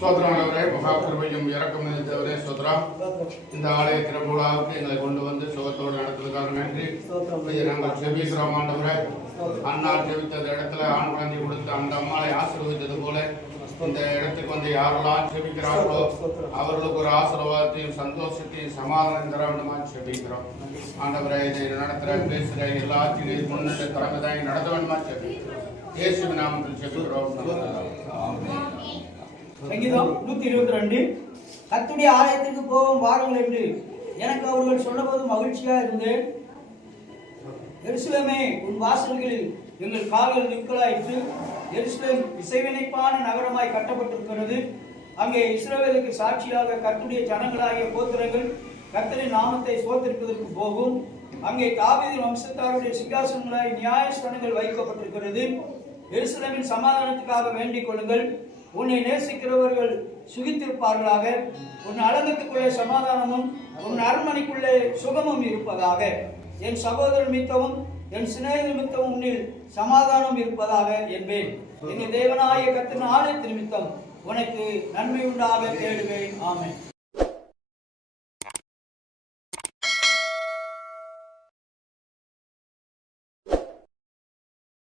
சோதரானவரே, மகாகிருபையும் இரக்கம் நிறைந்தவரே, சோதரம். இந்த ஆலய திறப்புலாவுக்கு எங்களை கொண்டு வந்து சுகத்தோடு நடத்துவதற்காக நன்றி. நாங்கள் செபிக்கிறோம் ஆண்டவரே. அன்னார் ஜெபித்த இடத்துல ஆண் குழந்தை கொடுத்து அந்த அம்மாவை ஆசீர்வதித்தது போல இந்த இடத்துக்கு வந்து யாரெல்லாம் செபிக்கிறார்களோ அவர்களுக்கு ஒரு ஆசீர்வாதத்தையும் சந்தோஷத்தையும் சமாதானம் தர வேண்டுமா செபிக்கிறோம் ஆண்டவரை. இதை நடத்துற பேசுற எல்லாத்தையும் முன்னிட்டு தலைமைதான் நடத்த வேண்டுமா செபிக்கிறோம். இயேசு நாமத்தில் செபிக்கிறோம். சங்கீதம் 122. கர்த்தருடைய ஆலயத்திற்கு போவோம் வாருங்கள் என்று எனக்கு அவர்கள் சொன்னபோது மகிழ்ச்சியா இருந்தேன். எருசலேமே, உன் வாசல்களில் எங்கள் கால்கள் நிற்கலாயிற்று. எருசலேம் இசைவினைப்பான நகரமாய் கட்டப்பட்டிருக்கிறது. அங்கே இஸ்ரவேலுக்கு சாட்சியாக கர்த்தருடைய ஜனங்களாகிய கோத்திரங்கள் கர்த்தரின் நாமத்தை சோத்திருப்பதற்கு போகும். அங்கே தாவீதின் வம்சத்தாருடைய சிங்காசனங்களாய் நியாயஸ்தானங்கள் வைக்கப்பட்டிருக்கிறது. எருசலேமின் சமாதானத்துக்காக வேண்டிக் கொள்ளுங்கள். உன்னை நேசிக்கிறவர்கள் சுகித்திருப்பார்களாக. உன் அலங்கத்துக்குள்ளே சமாதானமும் உன் அரண்மனைக்குள்ளே சுகமும் இருப்பதாக. என் சகோதரன் மித்தமும் என் சிநேகித நிமித்தமும் உன்னில் சமாதானம் இருப்பதாக என்பேன். எங்கள் தேவனாய கர்த்தரின் ஆலயத்தின் நிமித்தம் உனக்கு நன்மை உண்டாக தேடுவேன். ஆமென்.